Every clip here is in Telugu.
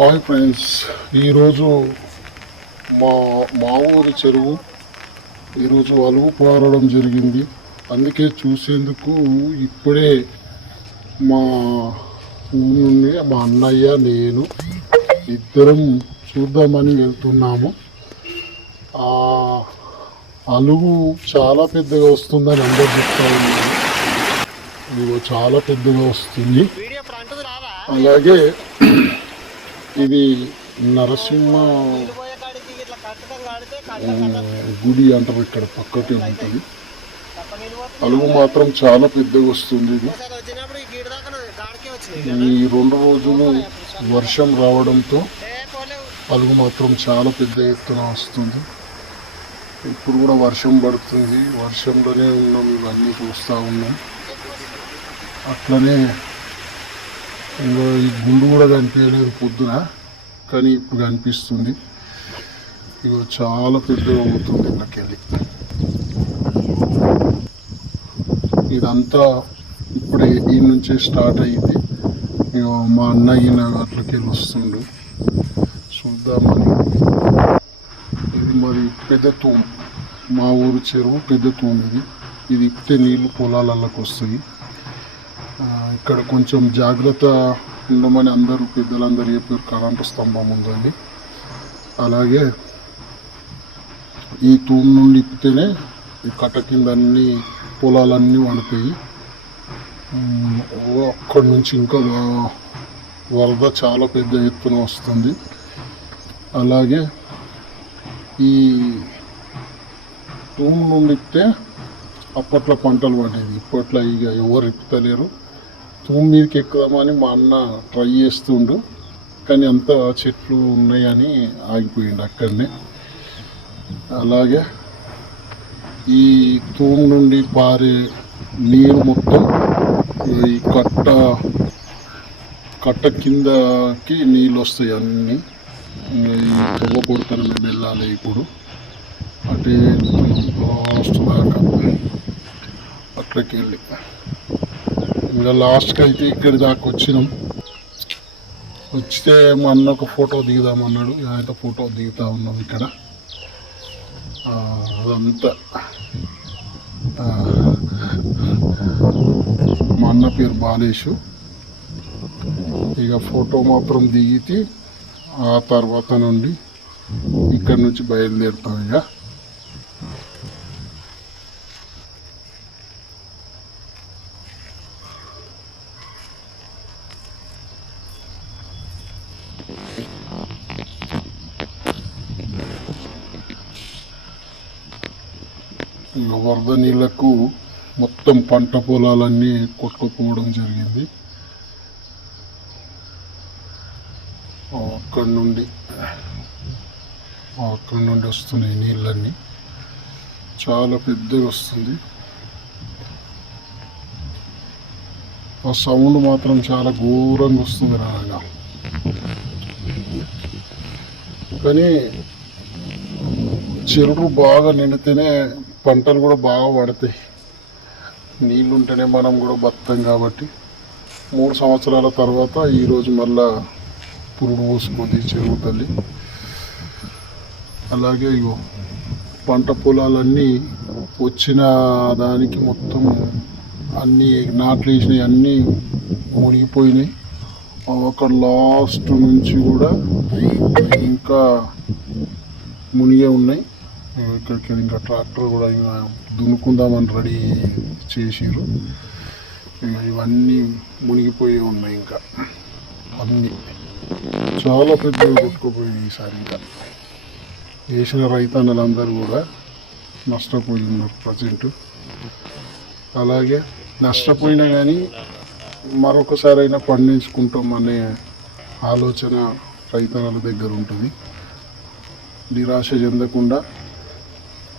హాయ్ ఫ్రెండ్స్, ఈరోజు మా మా ఊరి చెరువు ఈరోజు అలుగు పారడం జరిగింది. అందుకే చూసేందుకు ఇప్పుడే మా ఊరి నుండి మా అన్నయ్య నేను ఇద్దరం చూద్దామని వెళ్తున్నాము. ఆ అలుగు చాలా పెద్దగా వస్తుందని అందరు చెప్తా ఉన్నారు. ఇదిగో చాలా పెద్దగా వస్తుంది. అలాగే ఇది నరసింహ గుడి అంటారు, ఇక్కడ పక్కకే ఉంటుంది. అలుగు మాత్రం చాలా పెద్దగా వస్తుంది. ఈ 2 రోజులు వర్షం రావడంతో అలుగు మాత్రం చాలా పెద్ద ఎత్తున వస్తుంది. ఇప్పుడు కూడా వర్షం పడుతుంది, వర్షంలోనే ఉన్నాం, ఇవన్నీ చూస్తూ ఉన్నాం. అట్లనే ఇంకో ఈ గుండు కూడా కనిపించలేదు పొద్దున, కానీ ఇప్పుడు కనిపిస్తుంది. ఇగో చాలా పెద్దగా అవుతుంది ఇళ్ళకెళ్ళి. ఇదంతా ఇప్పుడే ఈ నుంచే స్టార్ట్ అయ్యింది. ఇగో మా అన్నయ్య అట్లకెళ్ళి వస్తుండు, చూద్దామని. ఇది మరి పెద్ద తూము, మా ఊరు చెరువు పెద్ద తూము. ఇది ఇప్పితే నీళ్లు పొలాలలోకి వస్తాయి. ఇక్కడ కొంచెం జాగ్రత్త ఉండమని అందరూ పెద్దలందరూ చెప్పారు. కరెంటు స్తంభం ఉందండి. అలాగే ఈ తూము నుండి ఇప్పితేనే ఈ కట్ట కింద అన్ని పొలాలన్నీ వణుతాయి. అక్కడి నుంచి ఇంకా వరద చాలా పెద్ద ఎత్తున వస్తుంది. అలాగే ఈ తూము నుండి ఇప్పితే అప్పట్లో పంటలు పండేది, ఇప్పట్లో ఇక ఎవరు ఇప్పుతలేరు. తూము మీదకి ఎక్కుదామని మా అన్న ట్రై చేస్తుండు, కానీ అంత చెట్లు ఉన్నాయని ఆగిపోయిండు అక్కడనే. అలాగే ఈ తూము నుండి పారే నీరు మొత్తం ఈ కట్ట కిందకి నీళ్ళు వస్తాయి అన్నీ. తవ్వ కొడుతాను మేము వెళ్ళాలి ఇప్పుడు. అటే లాస్ట్ దాకా అట్లకి వెళ్ళి ఇంకా లాస్ట్కి అయితే ఇక్కడి దాకా వచ్చినాం. వచ్చితే మా అన్న ఒక ఫోటో దిగుదామన్నాడు, అయితే ఫోటో దిగుతా ఉన్నాం ఇక్కడ. అదంతా మా అన్న పేరు బాలేషు. ఇక ఫోటో మాత్రం దిగితే ఆ తర్వాత నుండి ఇక్కడ నుంచి బయలుదేరుతాం. ఇక వరద నీళ్లకు మొత్తం పంట పొలాలన్నీ కొట్టుకుపోవడం జరిగింది. అక్కడి నుండి వస్తున్నాయి నీళ్ళన్నీ, చాలా పెద్దగా వస్తుంది. ఆ సౌండ్ మాత్రం చాలా ఘోరంగా వస్తుంది రాగా. కానీ చెరువు బాగా నిండితేనే పంటలు కూడా బాగా పడతాయి. నీళ్ళు ఉంటేనే మనం కూడా బతాం. కాబట్టి 3 సంవత్సరాల తర్వాత ఈరోజు మళ్ళా పురుడు పోసుకుంది చెరువు తల్లి. అలాగే ఇగో పంట పొలాలన్నీ వచ్చిన దానికి మొత్తం అన్నీ నాట్లు వేసినవి అన్నీ మునిగిపోయినాయి. అక్కడ లాస్ట్ నుంచి కూడా ఇంకా మునిగే ఉన్నాయి. ఇక్కడికి ఇంకా ట్రాక్టర్ కూడా ఇంకా దున్నుకుందామని రెడీ చేసిర్రు. ఇవన్నీ మునిగిపోయి ఉన్నాయి. ఇంకా అన్నీ చాలా పెద్దగా కొట్టుకుపోయింది ఈసారి. ఇంకా వేసిన రైతన్నలందరూ కూడా నష్టపోయి ఉన్నారు ప్రజెంట్. అలాగే నష్టపోయినా కానీ మరొకసారి అయినా పండించుకుంటాం అనే ఆలోచన రైతన్నల దగ్గర ఉంటుంది. నిరాశ చెందకుండా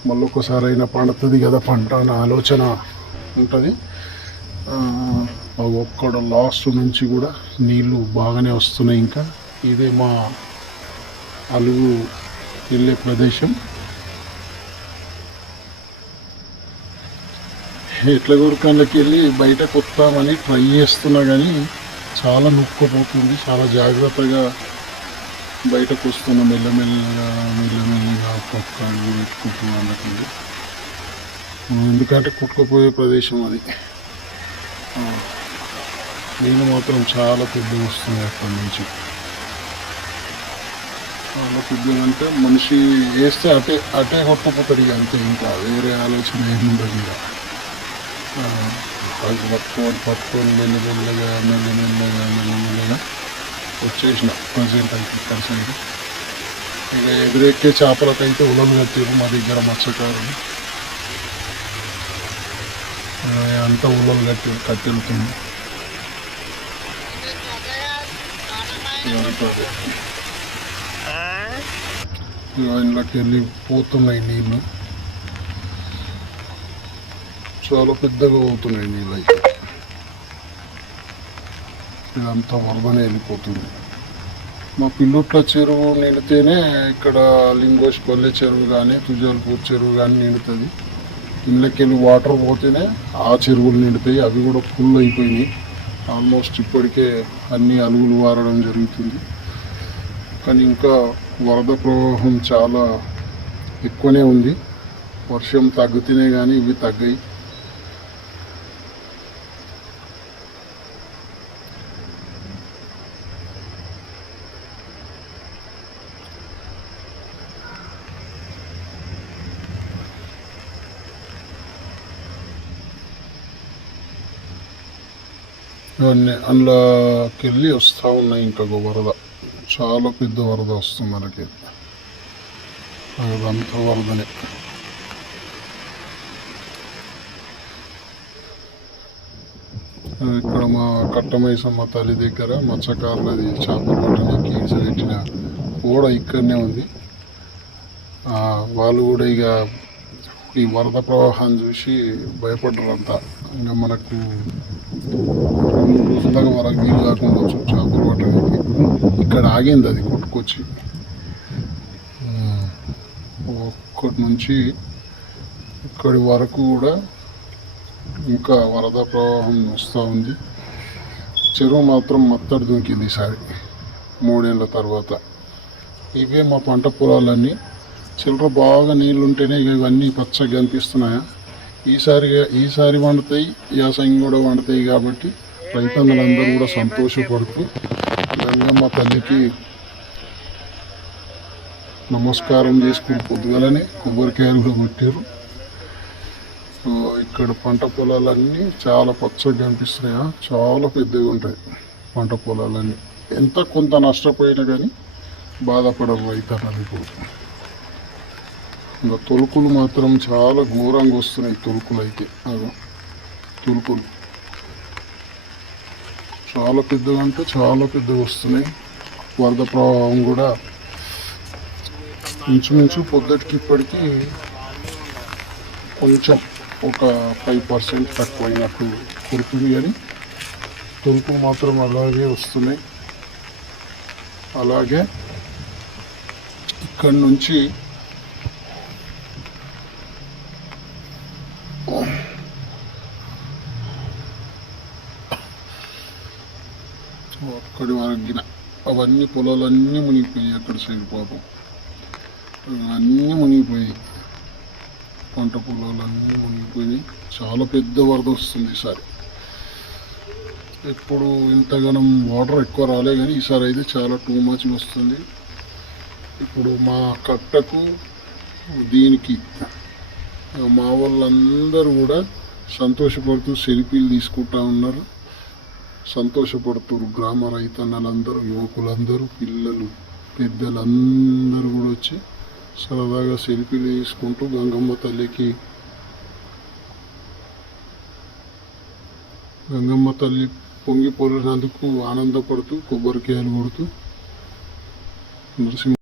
మళ్ళొకసారి అయినా పండుతుంది కదా పంట అనే ఆలోచన ఉంటుంది. ఒక్కడ లాస్ట్ నుంచి కూడా నీళ్ళు బాగానే వస్తున్నాయి. ఇంకా ఇదే మా అలుగు వెళ్ళే ప్రదేశం. ఎట్ల గురికాళ్ళకి వెళ్ళి బయటకు వస్తామని ట్రై చేస్తున్నా కానీ చాలా నొక్కుపోతుంది. చాలా జాగ్రత్తగా బయటకు వస్తున్న మెల్లమెల్లగా పక్క పెట్టుకుంటూ వాళ్ళకి, ఎందుకంటే కొట్టుకుపోయే ప్రదేశం అది. నీళ్ళు మాత్రం చాలా పెద్దగా వస్తున్నాయి అక్కడి నుంచి. చాలా పెద్దగా అంటే మనిషి వేస్తే అటే అటే కొట్టుకుపోతాడు ఇక, అంతే. ఇంకా వేరే ఆలోచన ఏముండదు ఇక. అది పట్టుకొని మెల్లమెల్లగా వచ్చేసిన ప్రజెంట్ అయితే ఇక్కడ సైడ్. ఇక ఎదురెక్కే చేపలకైతే ఉలలు కట్టారు మా దగ్గర మత్స్యకారులు. అంతా ఉలలు కట్టెళ్తుంది. ఇంట్లోకి వెళ్ళి పోతున్నాయి నీళ్ళు, చాలా పెద్దగా అవుతున్నాయి నీళ్ళు అయితే. ఇదంతా వరదనే వెళ్ళిపోతుంది. మా పిల్లుట్ల చెరువు నిండితేనే ఇక్కడ లింగోష్పల్లి చెరువు కానీ తుజాల్పూర్ చెరువు కానీ నిండుతుంది. ఇళ్ళకి వెళ్ళి వాటర్ పోతేనే ఆ చెరువులు నిండుతాయి. అవి కూడా ఫుల్ అయిపోయినాయి ఆల్మోస్ట్. ఇప్పటికే అన్ని అలుగులు వారడం జరుగుతుంది. కానీ ఇంకా వరద ప్రవాహం చాలా ఎక్కువనే ఉంది. వర్షం తగ్గితేనే కానీ ఇవి తగ్గాయి. ఇవన్నీ అందులోకి వెళ్ళి వస్తూ ఉన్నాయి. ఇంకా వరద, చాలా పెద్ద వరద వస్తుంది మనకి. అదంతా వరదనే. ఇక్కడ మా కట్టమైసమ్మ తల్లి దగ్గర మత్స్యకారులది చేపలు పట్టడానికి పెట్టిన ఓడ ఇక్కడనే ఉంది. వాళ్ళు కూడా ఇక ఈ వరద ప్రవాహాన్ని చూసి భయపడ్డారంతా. ఇంకా మనకు 2 రోజుల దాకా మనకు వీలు కాకుండా చేపలు పట్టడానికి ఇక్కడ ఆగింది. అది కొట్టుకొచ్చి ఒక్కటి నుంచి ఇక్కడి వరకు కూడా ఇంకా వరద ప్రవాహం వస్తూ ఉంది. చెరువు మాత్రం మత్తడి దుంకింది ఈసారి 3 ఏళ్ళ తర్వాత. ఇవే మా పంట పొలాలన్నీ. చిల్లర బాగా నీళ్ళు ఉంటేనే ఇవన్నీ పచ్చగా కనిపిస్తున్నాయా. ఈసారి వండుతాయి, యాసంగి కూడా వండుతాయి. కాబట్టి రైతన్నలందరూ కూడా సంతోషపడుతూ గంగమ్మ తల్లికి నమస్కారం చేసుకుని పొద్దుగలనే కొబ్బరికాయలు కూడా కొట్టారు. ఇక్కడ పంట పొలాలన్నీ చాలా పచ్చగా కనిపిస్తున్నాయా. చాలా పెద్దగా ఉంటాయి పంట పొలాలన్నీ. ఎంత కొంత నష్టపోయినా కానీ బాధపడరు రైతన్నలు. ఇప్పుడు ఇంకా తొలుకులు మాత్రం చాలా ఘోరంగా వస్తున్నాయి. తొలుకులు అయితే తొలుకులు చాలా పెద్దగా అంటే చాలా పెద్దగా వస్తున్నాయి. వరద ప్రవాహం కూడా ఇంచుమించు పొద్దుటికి ఇప్పటికీ కొంచెం ఒక 5% తక్కువైనట్టు కుడుతుంది. కానీ తొలుకులు మాత్రం అలాగే వస్తున్నాయి. అలాగే ఇక్కడి నుంచి అక్కడి వరకు అవన్నీ పొలాలన్నీ మునిగిపోయాయి. అక్కడ సైడ్ పాపం అన్నీ మునిగిపోయాయి. పంట పొలాలన్నీ మునిగిపోయినాయి. చాలా పెద్ద వరద వస్తుంది ఈసారి. ఇప్పుడు ఇంతగానం వాటర్ ఎక్కువ రాలే, కానీ ఈసారి అయితే చాలా టూ మచ్ వస్తుంది. ఇప్పుడు మా కట్టకు దీనికి మా వాళ్ళందరూ కూడా సంతోషపడుతూ సెల్ఫీలు తీసుకుంటా ఉన్నారు. సంతోషపడుతున్నారు గ్రామ రైతన్నలందరూ, యువకులందరూ, పిల్లలు, పెద్దలందరూ కూడా వచ్చి సరదాగా సెల్ఫీలు తీసుకుంటూ గంగమ్మ తల్లి పొంగి పొరినందుకు ఆనందపడుతూ కొబ్బరికాయలు కొడుతూ నరసింహ